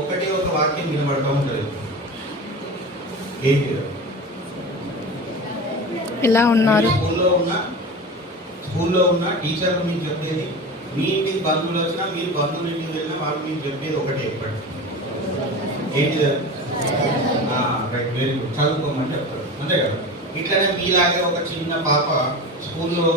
ఒకటే ఒక వాక్యం వినబడుతూ ఉంటుంది. ఏంటి? ఎలా ఉన్నారు? స్కూల్లో ఉన్న టీచర్లు మీకు చెప్పేది, మీ ఇంటికి బంధువులు వచ్చినా మీరు బంధువుల ఇంటికి వెళ్ళినా వాళ్ళు మీకు చెప్పేది ఒకటే ఎప్పటి ఏంటి? రైట్, వెరీ గుడ్, చదువుకోమని చెప్తారు, అంతే కదా. ఇట్లనే మీలాగే ఒక చిన్న పాప స్కూల్లో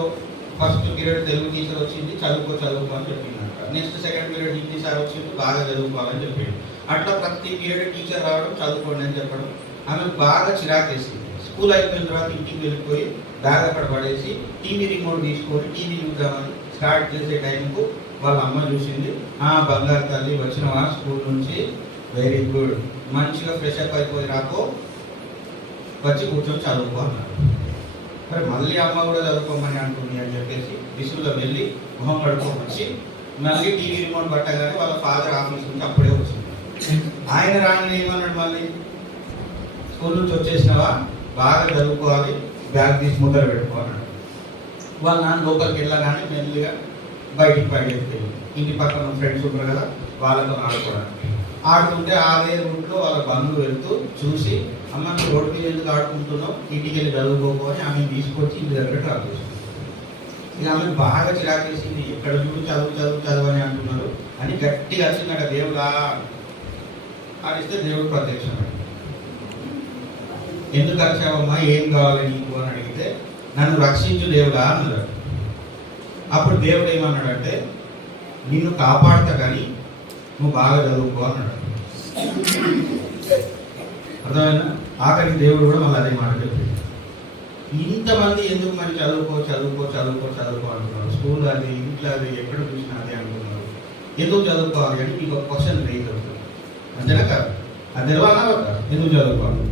ఫస్ట్ పీరియడ్ తెలుగు టీచర్ వచ్చింది, చదువుకో అని చెప్పిందంట. Next second period Hindi sir వచ్చింది, బాగా చదువుకోవాలని చెప్పింది. అట్లా ప్రతి పీరియడ్ టీచర్ రావడం, చదువుకోండి అని చెప్పడం. ఆమె బాగా చిరాకేసింది. స్కూల్ అయిపోయిన తర్వాత ఇంటికి వెళ్ళిపోయి బ్యాగ్ అక్కడ పడేసి టీవీ రిమోట్ తీసుకొని టీవీ చూద్దామని స్టార్ట్ చేసే టైంకు వాళ్ళ అమ్మ చూసింది. బంగారు తల్లి వచ్చినవా స్కూల్ నుంచి, వెరీ గుడ్, మంచిగా ఫ్రెష్ అప్ అయిపోయి రాకో, వచ్చి కూర్చొని చదువుకో అన్నారు. మరి మళ్ళీ అమ్మ కూడా చదువుకోమని అంటుంది అని చెప్పేసి విసుగులో వెళ్ళి మొహం కడుక్కొని వచ్చి మళ్ళీ టీవీ రిమోట్ పట్టగానే వాళ్ళ ఫాదర్ ఆఫీస్ నుంచి అప్పుడే వచ్చింది. ఆయన రాగానే ఏమన్నాడు, మళ్ళీ స్కూల్ నుంచి వచ్చేసినవా, బాగా చదువుకోవాలి, బ్యాగ్ తీసి ముద్ర పెట్టుకోవాలన్నాడు. వాళ్ళ నాన్న లోపలికి వెళ్ళగానే మెల్లిగా బయటికి పరిగెత్తుకెళ్ళి ఇంటి పక్కన ఫ్రెండ్స్ ఉంటారు కదా, వాళ్ళతో ఆడుతుంటే అదే రూట్లో వాళ్ళ బంధువులు వెళ్తూ చూసి, అమ్మ నువ్వు రోడ్డు మీద ఎందుకు ఆడుకుంటున్నావు, ఇంటికి వెళ్ళి చదువుకోకు అని ఆమె తీసుకొచ్చి ఇంటి దగ్గర డ్రాప్ చేసింది. ఇక ఆమె బాగా చిరాకేసింది, ఎక్కడ చూడు చదువు అని అంటున్నారు అని గట్టిగా వచ్చిందట. దేవుడా అడిస్తే దేవుడు ప్రత్యక్షం. ఎందుకు వచ్చావమ్మా, ఏం కావాలి నీకు అని అడిగితే, నన్ను రక్షించు దేవుడా అన్నాడు. అప్పుడు దేవుడు ఏమన్నాడంటే, నిన్ను కాపాడతా కానీ నువ్వు బాగా చదువుకో అన్నాడు. అర్థమైనా? ఆఖరికి దేవుడు కూడా మళ్ళీ అదే మాట చెప్పింది. ఇంతమంది ఎందుకు మరి చదువుకో అంటున్నారు. స్కూల్ అది, ఇంట్లో అది, ఎక్కడ చూసినా అదే అంటున్నారు. ఎందుకు చదువుకోవాలి అని మీకు ఒక క్వశ్చన్ రేజ్ అవుతుంది, అంతేనా కాదు? అది తెలవాలా వద్దా? ఎందుకు చదువుకోవాలి?